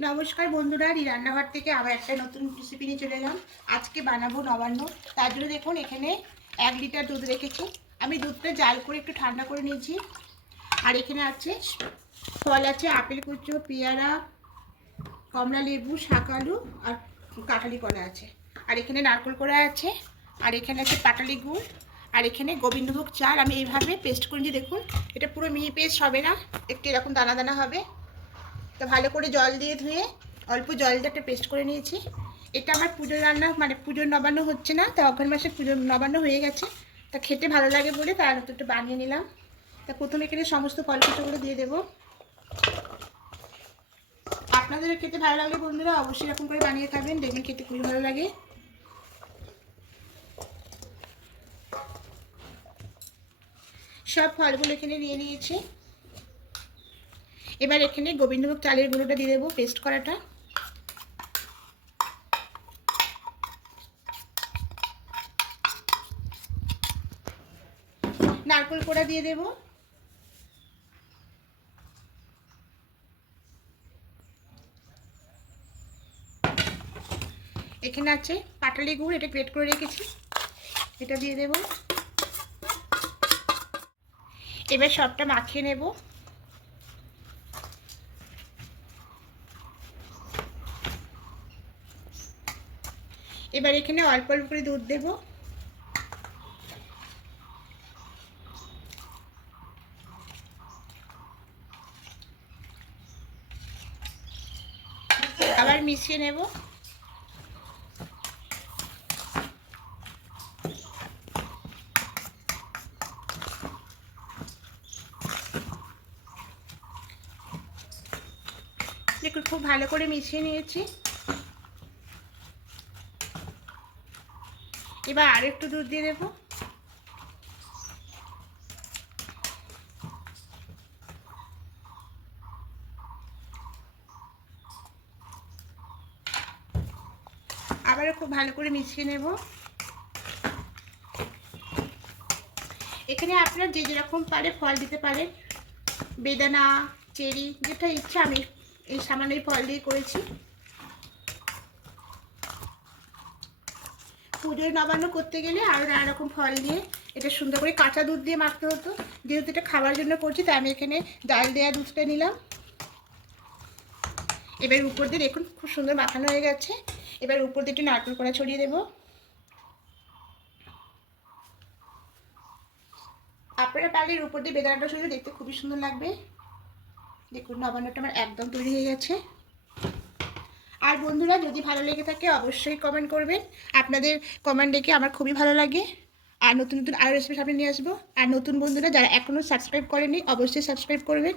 নমস্কার বন্ধুরা, এই রান্নাঘর থেকে আবার একটা নতুন রেসিপি নিয়ে চলে এলাম। আজকে বানাবো নবান্ন। তার জন্য দেখুন, এখানে এক লিটার দুধ রেখেছি। আমি দুধটা জাল করে একটু ঠান্ডা করে নিয়েছি। আর এখানে আছে ফল আছে, আপেল কুচো, পেয়ারা, কমলা লেবু শাকালু আর কাঁঠালি কলা আছে। আর এখানে নারকেল কলা আছে, আর এখানে আছে পাটালি গুড়, আর এখানে গোবিন্দভোগ চাল। আমি এইভাবে পেস্ট করেছি, দেখুন, এটা পুরো মিহি পেস্ট হবে না, একটু এরকম দানা দানা হবে। তো ভালো করে জল দিয়ে ধুয়ে অল্প জল দিয়ে একটা পেস্ট করে নিয়েছি। এটা আমার পুজোর রান্না মানে পুজোর নবান্ন হচ্ছে না, তা অঘ্রাণ মাসে পুজোর নবান্ন হয়ে গেছে। তা খেতে ভালো লাগে বলে তার একটু বানিয়ে নিলাম। তা প্রথমে এখানে সমস্ত ফল কুচোগুলো দিয়ে দেবো। আপনাদের খেতে ভালো লাগলে বন্ধুরা অবশ্যই এরকম করে বানিয়ে খাবেন, দেখবেন খেতে খুবই ভালো লাগে। সব ফলগুলো এখানে নিয়ে নিয়েছি। এবার এখানে গোবিন্দভোগ চালের গুঁড়োটা দিয়ে দেবো পেস্ট করাটা। নারকেল কোড়া দিয়ে দেবো। এখানে আছে পাটালি গুড়, এটা গ্রেট করে রেখেছি। এটা দিয়ে দেব। এবার সবটা মাখিয়ে নেব। এবার এখানে অল্প অল্প করে দুধ দেব। আবার মিশিয়ে নেব। দেখুন, খুব ভালো করে মিশিয়ে নিয়েছি। এবার আরেকটু দুধ দিয়ে দেবো। আবারও খুব ভালো করে মিশিয়ে নেব। এখানে আপনার যে যেরকম পারে ফল দিতে পারেন। বেদানা, চেরি, যেটা ইচ্ছা আমি এই সামান্য ফল দিয়ে করেছি। পুজোর নবান্ন করতে গেলে আরও নানা রকম ফল দিয়ে এটা সুন্দর করে কাঁচা দুধ দিয়ে মাখতে হতো। যেহেতু এটা খাওয়ার জন্য করছি, তাই আমি এখানে ডাল দেওয়া দুধটা নিলাম। এবার উপর দিয়ে দেখুন, খুব সুন্দর মাখানো হয়ে গেছে। এবার উপর দিয়ে একটু নারকেল কড়া ছড়িয়ে দেবো। আপনারা পারলে উপর দিয়ে বেদানাটা ছড়িয়ে দেখতে খুবই সুন্দর লাগবে। দেখুন, নবান্নটা আমার একদম তৈরি হয়ে গেছে। আর বন্ধুরা, যদি ভালো লেগে থাকে, অবশ্যই কমেন্ট করবেন। আপনাদের কমেন্ট দেখে আমার খুবই ভালো লাগে। আর নতুন নতুন আরও রেসিপি সামনে নিয়ে আসব। আর নতুন বন্ধুরা, যারা এখনও সাবস্ক্রাইব করেনি অবশ্যই সাবস্ক্রাইব করবেন।